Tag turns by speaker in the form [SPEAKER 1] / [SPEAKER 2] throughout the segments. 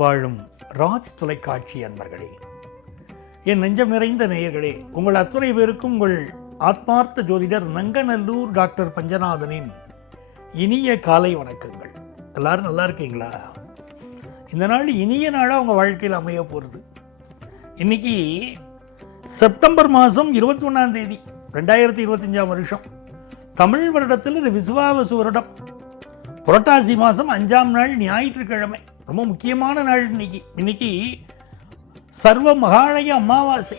[SPEAKER 1] வாழும் ராஜ் தொலைக்காட்சி அன்பர்களே என் நெஞ்சம் நிறைந்த நேயர்களே உங்கள் அத்துணை பேருக்கும் உங்கள் ஆத்மார்த்த ஜோதிடர் நங்கநல்லூர் டாக்டர் பஞ்சநாதனின் இனிய காலை வணக்கங்கள். எல்லாரும் நல்லா இருக்கீங்களா? இந்த நாள் இனிய நாளாக உங்கள் வாழ்க்கையில் அமைய போகிறது இன்னைக்கு செப்டம்பர் மாதம் இருபத்தி ஒன்றாம் தேதி ரெண்டாயிரத்தி இருபத்தஞ்சாம் வருஷம். தமிழ் வருடத்தில் இந்த விசுவாவசு வருடம். புரட்டாசி மாதம் அஞ்சாம் நாள் ஞாயிற்றுக்கிழமை. ரொம்ப முக்கியமான நாள் இன்னைக்கு. இன்னைக்கு சர்வ மகாலய அமாவாசை.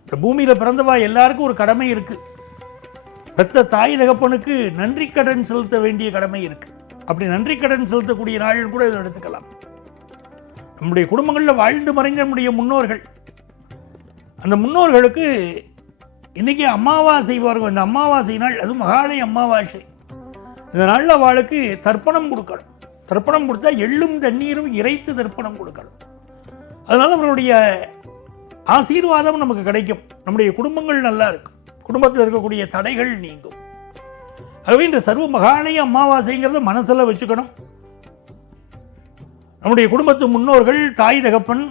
[SPEAKER 1] இந்த பூமியில் பிறந்தவா எல்லாருக்கும் ஒரு கடமை இருக்கு. பெத்த தாய் தகப்பனுக்கு நன்றி கடன் செலுத்த வேண்டிய கடமை இருக்கு. அப்படி நன்றி கடன் செலுத்தக்கூடிய நாள்னு கூட இதை எடுத்துக்கலாம். நம்முடைய குடும்பங்களில் வாழ்ந்து மறைந்த நம்முடைய முன்னோர்கள். அந்த முன்னோர்களுக்கு இன்னைக்கு அமாவாசை வரும் இந்த அமாவாசை நாள் அது மகாலய அமாவாசை. இந்த நாளில் அவளுக்கு தர்ப்பணம் கொடுக்கணும். தர்ப்பணம் கொடுத்தா எள்ளும் தண்ணீரும் இறைத்து தர்ப்பணம் கொடுக்கணும். அதனால் அவருடைய ஆசீர்வாதம் நமக்கு கிடைக்கும். நம்முடைய குடும்பங்கள் நல்லா இருக்கும். குடும்பத்தில் இருக்கக்கூடிய தடைகள் நீங்கும். ஆகவே இந்த சர்வ மகாலய அமாவாசைங்கிறத மனசில் வச்சுக்கணும். நம்முடைய குடும்பத்து முன்னோர்கள் தாய் தகப்பன்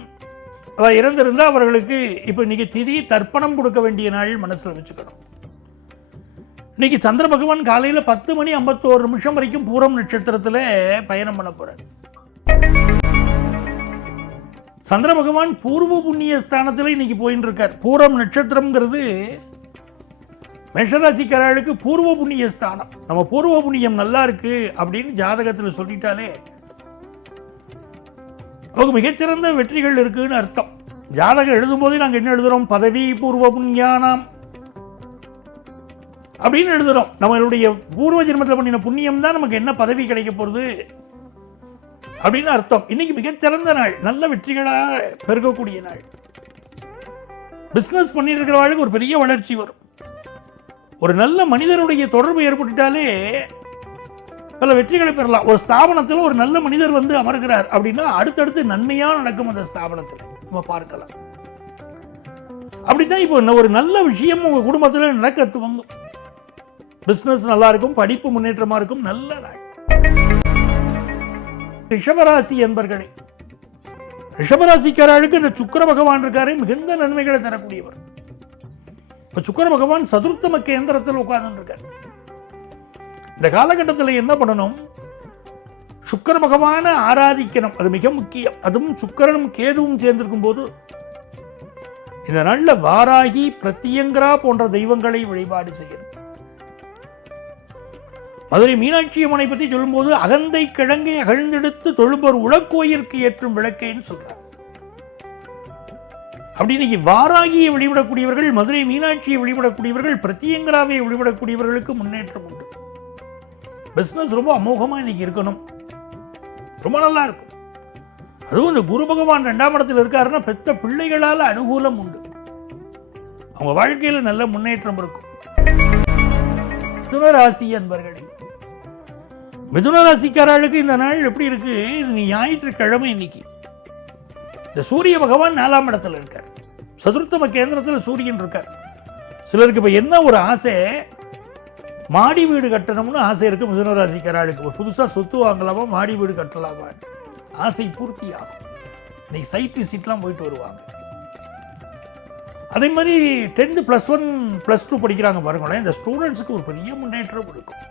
[SPEAKER 1] இறந்திருந்தால் அவர்களுக்கு இப்போ இன்னைக்கு திதி தர்ப்பணம் கொடுக்க வேண்டிய நாள் மனசில் வச்சுக்கணும். இன்னைக்கு சந்திர பகவான் காலையில் பத்து மணி ஐம்பத்தோரு நிமிஷம் வரைக்கும் பூரம் நட்சத்திரத்தில் பயணம் பண்ண போகிறார் சந்திர பகவான் பூர்வ புண்ணிய ஸ்தானத்தில் இன்னைக்கு போயின்னு இருக்கார் பூரம் நட்சத்திரம்ங்கிறது மேஷராசிக்காரர்களுக்கு பூர்வ புண்ணிய ஸ்தானம். நம்ம பூர்வ புண்ணியம் நல்லா இருக்கு அப்படின்னு ஜாதகத்தில் சொல்லிட்டாலே அவங்க மிகச்சிறந்த வெற்றிகள் இருக்குன்னு அர்த்தம். ஜாதகம் எழுதும்போதே நாங்கள் என்ன எழுதுகிறோம் பதவி பூர்வ புண்ணியானாம். அப்படின்னு எழுதுறோம். நம்மளுடைய பூர்வ ஜென்மத்தில் பண்ணின புண்ணியம் தான் நமக்கு என்ன பதவி கிடைக்க போகிறது அப்படின்னு அர்த்தம். இன்னைக்கு மிகச்சிறந்த நாள். நல்ல வெற்றிகளாக பெருகக்கூடிய நாள். பிஸ்னஸ் பண்ணிட்டு இருக்கிறவர்களுக்கு ஒரு பெரிய வளர்ச்சி வரும். ஒரு நல்ல மனிதருடைய தொடர்பு ஏற்பட்டுட்டாலே பல வெற்றிகளை பெறலாம். ஒரு ஸ்தாபனத்தில் ஒரு நல்ல மனிதர் வந்து அமர்கிறார் அப்படின்னா அடுத்தடுத்து நன்மையாக நடக்கும் அந்த ஸ்தாபனத்தில். நம்ம பார்க்கலாம். அப்படித்தான் இப்போ ஒரு நல்ல விஷயம் உங்கள் குடும்பத்தில் நடக்க துவங்கும். பிஸ்னஸ் நல்லா இருக்கும் படிப்பு முன்னேற்றமாக இருக்கும் நல்ல ரிஷபராசி என்பர்களே ரிஷபராசிக்காரர்களுக்கு இந்த சுக்கர பகவான் இருக்காரே மிகுந்த நன்மைகளை தரக்கூடியவர். இப்போ சுக்கர பகவான் சதுர்த்தம கேந்திரத்தில் உட்கார்ந்துருக்கார். இந்த காலகட்டத்தில் என்ன பண்ணணும்? சுக்கர பகவானை ஆராதிக்கணும் அது மிக முக்கியம். அதுவும் சுக்கரனும் கேதுவும் சேர்ந்திருக்கும் போது இந்த நல்ல வாராகி பிரத்தியங்கரா போன்ற தெய்வங்களை வழிபாடு செய்யணும். மதுரை மீனாட்சி அம்மனை பற்றி சொல்லும்போது அகந்தை கிழங்கை அகழ்ந்தெடுத்து தொழுபவர் உலக்கோயிற்கு ஏற்றும் விளக்கேன்னு சொல்றார். அப்படி இன்னைக்கு வாராகியை வெளிவிடக்கூடியவர்கள் மதுரை மீனாட்சியை வெளிவிடக்கூடியவர்கள் பிரத்தியங்கராவை வெளிவிடக்கூடியவர்களுக்கு முன்னேற்றம் உண்டு. பிஸ்னஸ் ரொம்ப அமோகமாக இன்னைக்கு இருக்கணும். ரொம்ப நல்லா இருக்கும். அதுவும் இந்த குரு பகவான் ரெண்டாம் இடத்துல இருக்காருன்னா பெத்த பிள்ளைகளால் அனுகூலம் உண்டு. அவங்க வாழ்க்கையில் நல்ல முன்னேற்றம் இருக்கும். மிதுன ராசி அன்பர்களே மிதுன ராசிக்காரர்களுக்கு இந்த நாள் எப்படி இருக்கு? இது ஞாயிற்றுக்கிழமை இன்னைக்கு. இந்த சூரிய பகவான் நாலாம் இடத்துல இருக்கார். சதுர்த்தம கேந்திரத்தில் சூரியன் இருக்கார். சிலருக்கு இப்போ என்ன ஒரு ஆசை? மாடி வீடு கட்டணும்னு ஆசை இருக்கு மிதுன ராசிக்காரர்களுக்கு ஒரு புதுசாக சொத்து வாங்கலாமா மாடி வீடு கட்டலாமா? ஆசை பூர்த்தி ஆகும். இன்னைக்கு சைட் விசிட்லாம் போயிட்டு வருவாங்க. அதே மாதிரி tenth plus one plus two படிக்கிறாங்க பாருங்களேன். இந்த ஸ்டூடெண்ட்ஸுக்கு ஒரு பெரிய முன்னேற்றம் கொடுக்கும்.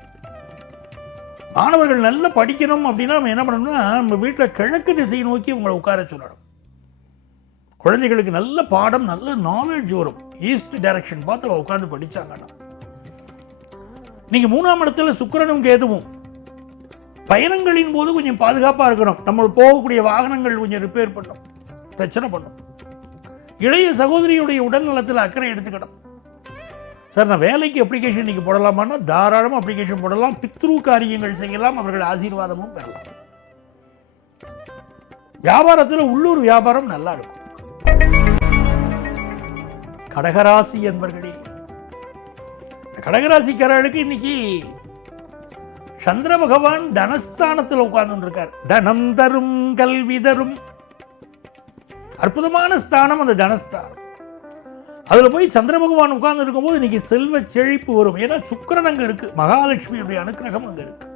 [SPEAKER 1] மாணவர்கள் நல்லா படிக்கணும் அப்படின்னா நம்ம என்ன பண்ணணும்னா நம்ம வீட்டில் கிழக்கு திசை நோக்கி உங்களை உட்கார சொல்லணும். குழந்தைகளுக்கு நல்ல பாடம் நல்ல நாலேஜ் வரும். ஈஸ்ட் டைரக்ஷன் பார்த்து உட்காந்து படித்தாங்கன்னா நீங்க மூணாம் இடத்துல சுக்கரனும் கேதுவும். பயணங்களின் போது கொஞ்சம் பாதுகாப்பாக இருக்கணும். நம்ம போகக்கூடிய வாகனங்கள் கொஞ்சம் ரிப்பேர் பண்ணும் பிரச்சனை பண்ணும். இளைய சகோதரியுடைய உடல் நலத்தில் அக்கறை எடுத்துக்கணும். சார் நான் வேலைக்கு அப்ளிகேஷன் இன்னைக்கு போடலாமான்னா தாராளமாக அப்ளிகேஷன் போடலாம். பித்ரு காரியங்கள் செய்யலாம் அவர்கள் ஆசீர்வாதமும் பெறலாம். வியாபாரத்தில் உள்ளூர் வியாபாரம் நல்லா இருக்கும். கடகராசி என்பர்களே இந்த கடகராசிக்காரர்களுக்கு இன்னைக்கு சந்திர பகவான் தனஸ்தானத்தில் உட்கார்ந்துருக்கார். தனம் தரும் கல்வி தரும். அற்புதமான ஸ்தானம் அந்த தனஸ்தானம். அதில் போய் சந்திர பகவான் உட்கார்ந்து இருக்கும்போது இன்னைக்கு செல்வ செழிப்பு வரும். ஏன்னா சுக்கரன் அங்கே இருக்குது மகாலட்சுமியுடைய அனுக்கிரகம் அங்கே இருக்குது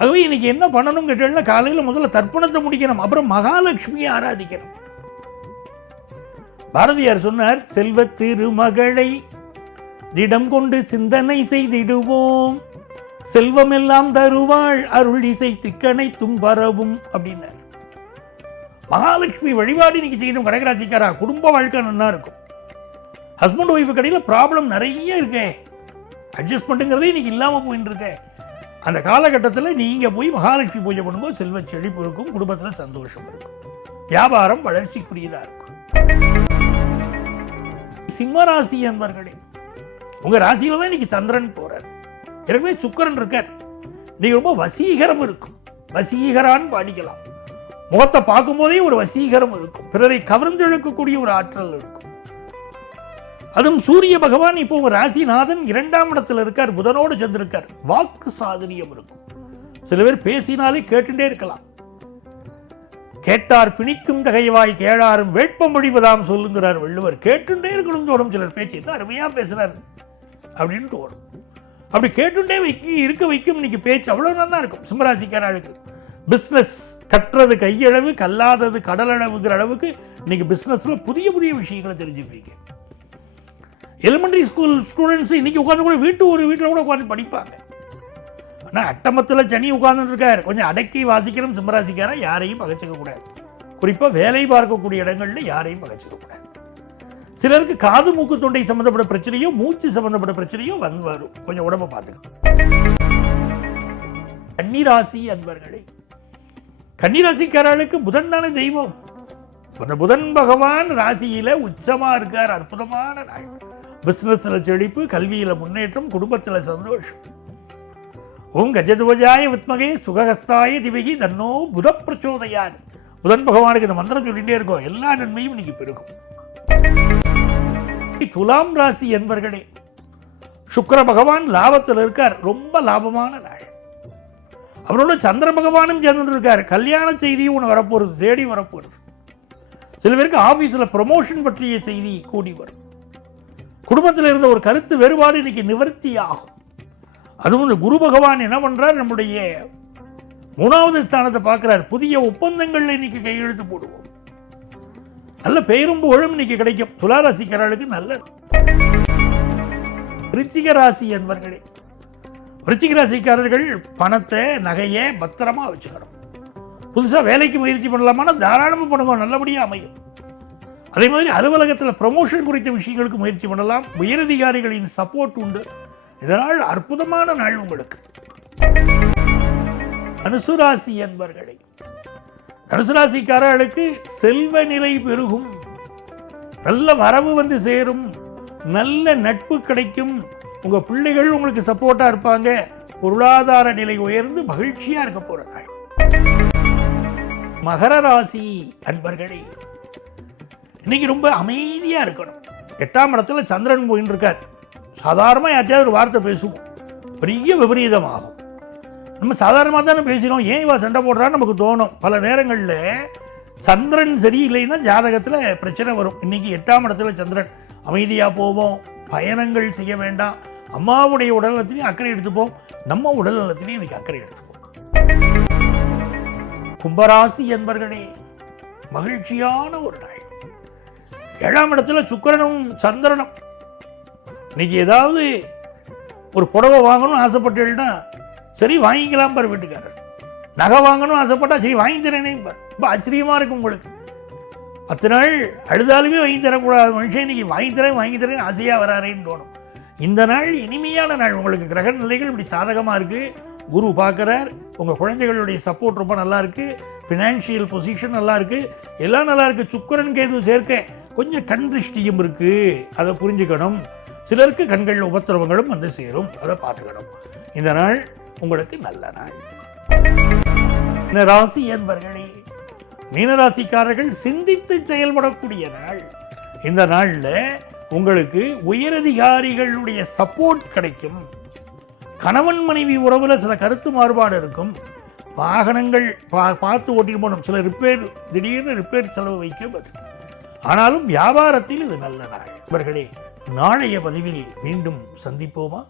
[SPEAKER 1] ஆகவே இன்னைக்கு என்ன பண்ணணும் கேட்டீங்கன்னா காலையில் முதல்ல தர்ப்பணத்தை முடிக்கணும். அப்புறம் மகாலட்சுமியை ஆராதிக்கணும். பாரதியார் சொன்னார் செல்வ திருமகளை திடம் கொண்டு சிந்தனை செய்திடுவோம். செல்வமெல்லாம் தருவாள். அருள் இசை திக்கனை தும்பரவும் அப்படின்னார். மகாலட்சுமி வழிபாடு இன்னைக்கு செய்யணும் கடகராசிக்காரா? குடும்ப வாழ்க்கை நல்லா இருக்கும். ஹஸ்பண்ட் ஒய்ஃபு கடையில் ப்ராப்ளம் நிறைய இருக்கே. அட்ஜஸ்ட்மெண்ட்டுங்கிறதே இன்னைக்கு இல்லாமல் போயின்னு இருக்கே அந்த காலகட்டத்தில் நீங்கள் போய் மகாலட்சுமி பூஜை பண்ணும்போது செல்வ செழிப்பு இருக்கும் குடும்பத்தில் சந்தோஷம் இருக்கும். வியாபாரம் வளர்ச்சிக்குரியதாக இருக்கும். சிம்ம ராசி என்பர்களே உங்கள் ராசியில் தான் இன்னைக்கு சந்திரன் போகிறார் ஏற்கனவே சுக்கரன் இருக்கார். இன்றைக்கி ரொம்ப வசீகரம் இருக்கும். வசீகரான்னு பாடிக்கலாம் முகத்தை பார்க்கும்போதே ஒரு வசீகரம் இருக்கும். பிறரை கவர்ந்தெழுக்கக்கூடிய ஒரு ஆற்றல் இருக்கும். அதுவும் சூரிய பகவான் இப்போ ஒரு ராசிநாதன் இரண்டாம் இடத்துல இருக்கார் புதனோடு சென்றிருக்கார் வாக்கு சாதுரியம் இருக்கும். சில பேர் பேசினாலே கேட்டுட்டே இருக்கலாம். கேட்டார் பிணிக்கும் தகைவாய் கேளாரும் வேட்பம் மொழிவதாம் சொல்லுங்கிறார் வள்ளுவர். கேட்டுட்டே இருக்கணும் தோடும் சிலர் பேச்சு. தான் அருமையா பேசுறாரு அப்படின்னு தோணும் அப்படி கேட்டுட்டே வைக்க இருக்க வைக்கும் இன்னைக்கு பேச்சு அவ்வளவு நல்லா இருக்கும் சிம்மராசிக்காரர்களுக்கு. பிஸ்னஸ் கற்றது கையளவு கல்லாதது கடலளவுங்கிற அளவுக்கு இன்னைக்கு பிஸ்னஸில் புதிய புதிய விஷயங்களை தெரிஞ்சுப்பீங்க எலிமெண்ட்ரி ஸ்கூல் ஸ்டூடெண்ட்ஸ் இன்னைக்கு உட்காந்து கூட வீட்டு ஒரு வீட்டில் கூட உட்காந்து படிப்பாங்க. ஆனால் அட்டமத்தில் சனி உட்காந்துருக்கார் கொஞ்சம் அடக்கி வாசிக்கணும் சிம்மராசிக்காரன் யாரையும் பகச்சிக்க கூடாது. குறிப்பாக வேலை பார்க்கக்கூடிய இடங்கள்ல யாரையும் பகச்சிக்க கூடாது. சிலருக்கு காது மூக்கு தொண்டை சம்பந்தப்பட்ட பிரச்சனையோ மூச்சு சம்மந்தப்பட்ட பிரச்சனையோ வந்து வரும். கொஞ்சம் உடம்ப பார்த்துக்கலாம் கன்னிராசி அன்பர்களே கன்னிராசிக்காரர்களுக்கு புதன் தானே தெய்வம். அந்த புதன் பகவான் ராசியில உச்சமா இருக்கார். அற்புதமான நாள். பிசினஸ்ல செழிப்பு கல்வியில முன்னேற்றம் குடும்பத்துல சந்தோஷம். ஓம் கஜதுவஜாய வித்மகே சுகஹஸ்தாய திவகி தன்னோ புத பிரச்சோதையார் புதன் பகவானுக்கு இந்த மந்திரம் சொல்லிட்டே இருக்கோம். எல்லா நன்மையும் இன்னைக்கு பெருகும். துலாம் ராசி என்பர்களே சுக்கர பகவான் லாபத்தில் இருக்கார். ரொம்ப லாபமான நாள். அவரோட சந்திர பகவானும் சேர்ந்து இருக்கார் கல்யாண செய்தியும் ஒன்று வரப்போகிறது தேடி வரப்போகிறது சில பேருக்கு ஆஃபீஸில் ப்ரமோஷன் பற்றிய செய்தி கூடி வரும். குடும்பத்தில் இருந்த ஒரு கருத்து வேறுபாடு இன்னைக்கு நிவர்த்தி ஆகும். அதுவும் இந்த குரு பகவான் என்ன பண்ணுறார் நம்முடைய மூணாவது ஸ்தானத்தை பார்க்குறார். புதிய ஒப்பந்தங்கள்ல இன்னைக்கு கையெழுத்து போடுவோம். நல்ல பெயரும் புகழும் இன்னைக்கு கிடைக்கும். துளாராசிக்காரர்களுக்கு நல்லது. ரிச்சிக ராசி என்பர்களே விருச்சிக ராசிக்காரர்கள் பணத்தை நகையை பத்திரமா வச்சுக்கணும். புதுசாக வேலைக்கு முயற்சி பண்ணலாமான்னா தாராளமாக பண்ணுவோம் நல்லபடியாக அமையும். அதே மாதிரி அலுவலகத்தில் ப்ரமோஷன் குறித்த விஷயங்களுக்கு முயற்சி பண்ணலாம். உயரதிகாரிகளின் சப்போர்ட் உண்டு. இதனால் அற்புதமான நாள் உங்களுக்கு. தனுசுராசி என்பர்களை தனுசுராசிக்காரர்களுக்கு செல்வ நிலை பெருகும். நல்ல வரவு வந்து சேரும். நல்ல நட்பு கிடைக்கும். உங்க பிள்ளைகள் உங்களுக்கு சப்போர்ட்டா இருப்பாங்க. பொருளாதார நிலை உயர்ந்து மகிழ்ச்சியா இருக்க போற மகர ராசி அன்பர்களே இன்னைக்கு ரொம்ப அமைதியா இருக்கணும். எட்டாம் இடத்துல சந்திரன் போயின்னு இருக்கார் சாதாரணமாக யார்ட்டையாவது ஒரு வார்த்தை பேசுவோம். பெரிய விபரீதமாகும். நம்ம சாதாரணமாக தானே பேசினோம். ஏன் இவா சண்டை போடுறான்னு நமக்கு தோணும். பல நேரங்களில் சந்திரன் சரியில்லைன்னா ஜாதகத்தில் பிரச்சனை வரும். இன்னைக்கு எட்டாம் இடத்துல சந்திரன் அமைதியாக போவோம். பயணங்கள் செய்ய வேண்டாம். அம்மாவுடைய உடல்நலத்திலையும் அக்கறை எடுத்துப்போம். நம்ம உடல் நலத்திலையும் இன்னைக்கு அக்கறை எடுத்துப்போம். கும்பராசி என்பர்களே மகிழ்ச்சியான ஒரு நாள். ஏழாம் இடத்துல சுக்கிரனும் சந்திரனும். இன்னைக்கு ஏதாவது ஒரு புடவை வாங்கணும்னு ஆசைப்பட்டேன்னா சரி வாங்கிக்கலாம் பாரு வீட்டுக்காரர். நகை வாங்கணும்னு ஆசைப்பட்டா சரி வாங்கி தரேனே பார். ரொம்ப ஆச்சரியமா இருக்கும் உங்களுக்கு. பத்து நாள் அழுதாலுமே வாங்கி தரக்கூடாது. மனுஷன் இன்னைக்கு வாங்கி தரேன் வாங்கி தரேன் ஆசையாக வராரேன்னு தோணும். இந்த நாள் இனிமையான நாள். உங்களுக்கு கிரக நிலைகள் இப்படி சாதகமாக இருக்கு. குரு பார்க்குறார். உங்கள் குழந்தைகளுடைய சப்போர்ட் ரொம்ப நல்லா இருக்குது ஃபினான்ஷியல் பொசிஷன் நல்லா இருக்குது எல்லாம் நல்லா இருக்கு. சுக்கரன் கேது சேர்க்க. கொஞ்சம் கண் திருஷ்டியும் இருக்கு. அதை புரிஞ்சுக்கணும். சிலருக்கு கண்களில் உபத்திரவங்களும் வந்து சேரும். அதை பார்த்துக்கணும். இந்த நாள் உங்களுக்கு நல்ல நாள். ராசி என்பர்களே மீனராசிக்காரர்கள் சிந்தித்து செயல்படக்கூடிய நாள் இந்த நாளில் உங்களுக்கு உயரதிகாரிகளுடைய சப்போர்ட் கிடைக்கும். கணவன் மனைவி உறவுல சில கருத்து மாறுபாடு இருக்கும். வாகனங்கள் பா பார்த்து ஓட்டிட்டு போகணும். சில ரிப்பேர் திடீர்னு ரிப்பேர் செலவு வைக்க ஆனாலும் வியாபாரத்தில் இது நல்ல நாள். இவர்களே நாளைய பதிவில் மீண்டும் சந்திப்போமா?